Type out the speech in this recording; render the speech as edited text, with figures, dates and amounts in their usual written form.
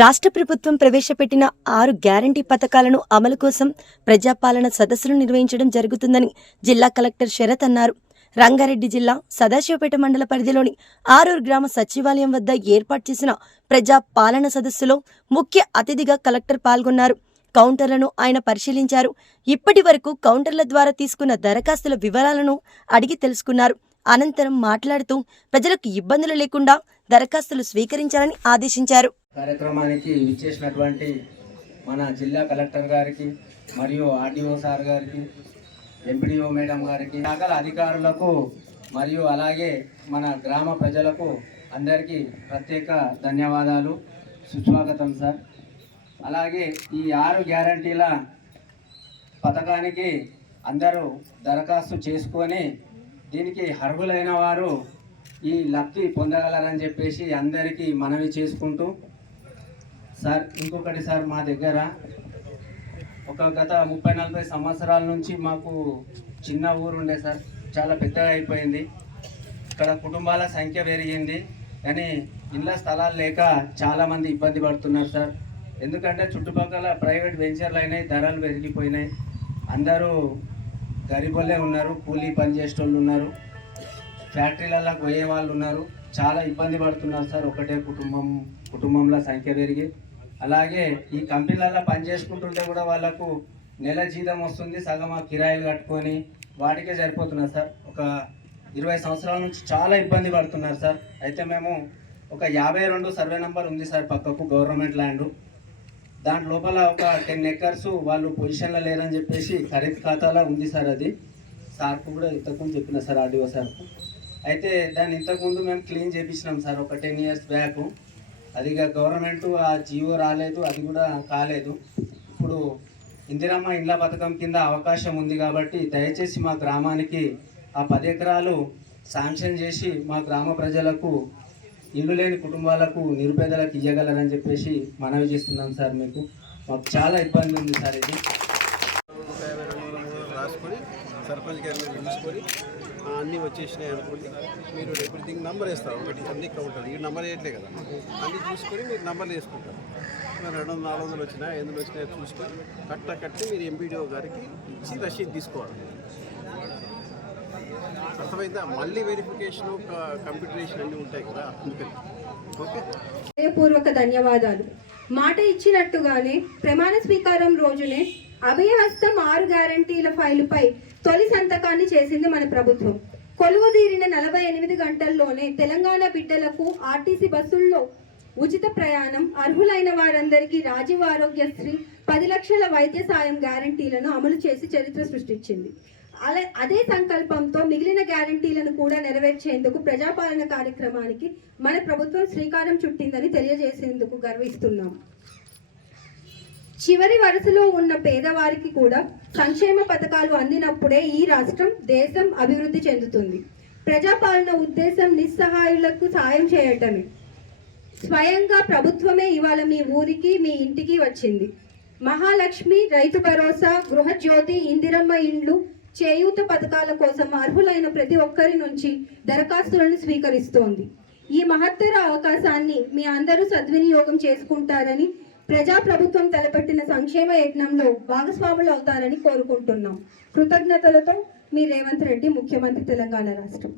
రాష్ట్ర ప్రభుత్వం ప్రవేశపెట్టిన 6 గ్యారంటీ పథకాలను అమలు కోసం ప్రజాపాలన సదస్సులు నిర్వహించడం జరుగుతుందని జిల్లా కలెక్టర్ శరత్ అన్నారు. రంగారెడ్డి జిల్లా సదాశివపేట మండల పరిధిలోని ఆరూరు గ్రామ సచివాలయం వద్ద ఏర్పాటు చేసిన ప్రజా పాలన సదస్సులో ముఖ్య అతిథిగా కలెక్టర్ పాల్గొన్నారు. కౌంటర్లను ఆయన పరిశీలించారు. ఇప్పటి వరకు కౌంటర్ల ద్వారా తీసుకున్న దరఖాస్తుల వివరాలను అడిగి తెలుసుకున్నారు. అనంతరం మాట్లాడుతూ ప్రజలకు ఇబ్బందులు లేకుండా దరఖాస్తులు స్వీకరించాలని ఆదేశించారు. కార్యక్రమానికి విచ్చేసినటువంటి మన జిల్లా కలెక్టర్ గారికి మరియు ఆర్డీఓ సార్ గారికి, ఎంపీడీఓ మేడం గారికి, సకల అధికారులకు మరియు అలాగే మన గ్రామ ప్రజలకు అందరికీ ప్రత్యేక ధన్యవాదాలు, సుస్వాగతం సార్. అలాగే ఈ 6 గ్యారంటీల పథకానికి అందరూ దరఖాస్తు చేసుకొని దీనికి అర్హులైన వారు ఈ లబ్ధి పొందగలరని చెప్పేసి అందరికీ మనవి చేసుకుంటూ, సార్ ఇంకొకటి సార్, మా దగ్గర గత 30-40 సంవత్సరాల నుంచి మాకు చిన్న ఊరు ఉండే సార్, చాలా పెద్దగా అయిపోయింది. ఇక్కడ కుటుంబాల సంఖ్య పెరిగింది కానీ ఇళ్ళ స్థలాలు లేక చాలామంది ఇబ్బంది పడుతున్నారు సార్. ఎందుకంటే చుట్టుపక్కల ప్రైవేట్ వెంచర్లు అయినాయి, ధరలు పెరిగిపోయినాయి, అందరూ గరీబులే ఉన్నారు, కూలీ పని చేసేటోళ్ళు ఉన్నారు, ఫ్యాక్టరీలలో పోయే వాళ్ళు ఉన్నారు, చాలా ఇబ్బంది పడుతున్నారు సార్. ఒకటే కుటుంబంలో సంఖ్య పెరిగి, అలాగే ఈ కంపెనీలలో పని చేసుకుంటుంటే కూడా వాళ్ళకు నెల జీతం వస్తుంది, సగం కిరాయిలు కట్టుకొని వాటికే సరిపోతున్నారు సార్. 20 సంవత్సరాల నుంచి చాలా ఇబ్బంది పడుతున్నారు సార్. అయితే మేము 52 సర్వే నెంబర్ ఉంది సార్ పక్కకు, గవర్నమెంట్ ల్యాండ్, దాని లోపల 10 ఎకర్స్ వాళ్ళు పొజిషన్లో లేరని చెప్పేసి ఖరీదు ఖాతాలో ఉంది సార్. అది సార్కు కూడా ఇంతకుముందు చెప్పిన సార్, ఆర్డీఓ సార్కు. అయితే దాన్ని ఇంతకుముందు మేము క్లీన్ చేయించినాం సార్ 10 ఇయర్స్ బ్యాక్. అది గవర్నమెంట్ ఆ జీవో రాలేదు, అది కూడా కాలేదు. ఇప్పుడు ఇందిరమ్మ ఇండ్ల పథకం కింద అవకాశం ఉంది కాబట్టి దయచేసి మా గ్రామానికి ఆ 10 ఎకరాలు శాంక్షన్ చేసి మా గ్రామ ప్రజలకు, ఇల్లు లేని కుటుంబాలకు, నిరుపేదలకు ఇవ్వగలరని చెప్పేసి మనవి చేస్తున్నాం సార్. మాకు చాలా ఇబ్బంది ఉంది సార్. ఇది రాసుకొని సర్పంచ్ గారిని చూసుకొని అన్నీ వచ్చేసినాయి అనుకోండి, మీరు ఎవ్రీథింగ్ నెంబర్ వేస్తారు. ఒకటి అన్ని కౌంటర్ ఈ నెంబర్ వేయట్లే కదా, అన్నీ చూసుకొని మీరు నెంబర్లు వేసుకుంటారు. మీరు 200-400 వచ్చినా 800 వచ్చినా చూసుకొని కట్టి మీరు ఎంపీడీఓ గారికి ఇచ్చి రసీదు తీసుకోవాలి. అర్థమైందా? మళ్ళీ వెరిఫికేషన్, కంప్యూటరేషన్ అన్నీ ఉంటాయి కదా, అందుకని. ఓకే, హృదయపూర్వక ధన్యవాదాలు. మాట ఇచ్చినట్టుగానే ప్రమాణ స్వీకారం రోజునే అభయహస్తం 6 గ్యారంటీల ఫైలుపై తొలి సంతకాన్ని చేసింది మన ప్రభుత్వం. కొలువుదీరిన 48 గంటల్లోనే తెలంగాణ బిడ్డలకు ఆర్టీసీ బస్సుల్లో ఉచిత ప్రయాణం, అర్హులైన వారందరికీ రాజీవ్ ఆరోగ్యశ్రీ, 10 లక్షల వైద్య సాయం గ్యారంటీలను అమలు చేసి చరిత్ర సృష్టించింది. అదే సంకల్పంతో మిగిలిన గ్యారంటీలను కూడా నెరవేర్చేందుకు ప్రజాపాలన కార్యక్రమానికి మన ప్రభుత్వం శ్రీకారం చుట్టిందని తెలియజేసేందుకు గర్విస్తున్నాం. చివరి వరుసలో ఉన్న పేదవారికి కూడా సంక్షేమ పథకాలు అందినప్పుడే ఈ రాష్ట్రం, దేశం అభివృద్ధి చెందుతుంది. ప్రజాపాలన ఉద్దేశం నిస్సహాయులకు సాయం చేయటమే. స్వయంగా ప్రభుత్వమే ఇవాళ మీ ఊరికి, మీ ఇంటికి వచ్చింది. మహాలక్ష్మి, రైతు భరోసా, గృహజ్యోతి, ఇందిరమ్మ ఇండ్లు, చేయూత పథకాల కోసం అర్హులైన ప్రతి ఒక్కరి నుంచి దరఖాస్తులను స్వీకరిస్తోంది. ఈ మహత్తర అవకాశాన్ని మీ అందరూ సద్వినియోగం చేసుకుంటారని, ప్రజాప్రభుత్వం తలపెట్టిన సంక్షేమ యజ్ఞంలో భాగస్వాములు అవుతారని కోరుకుంటున్నాం. కృతజ్ఞతలతో మీ రేవంత్ రెడ్డి, ముఖ్యమంత్రి, తెలంగాణ రాష్ట్రం.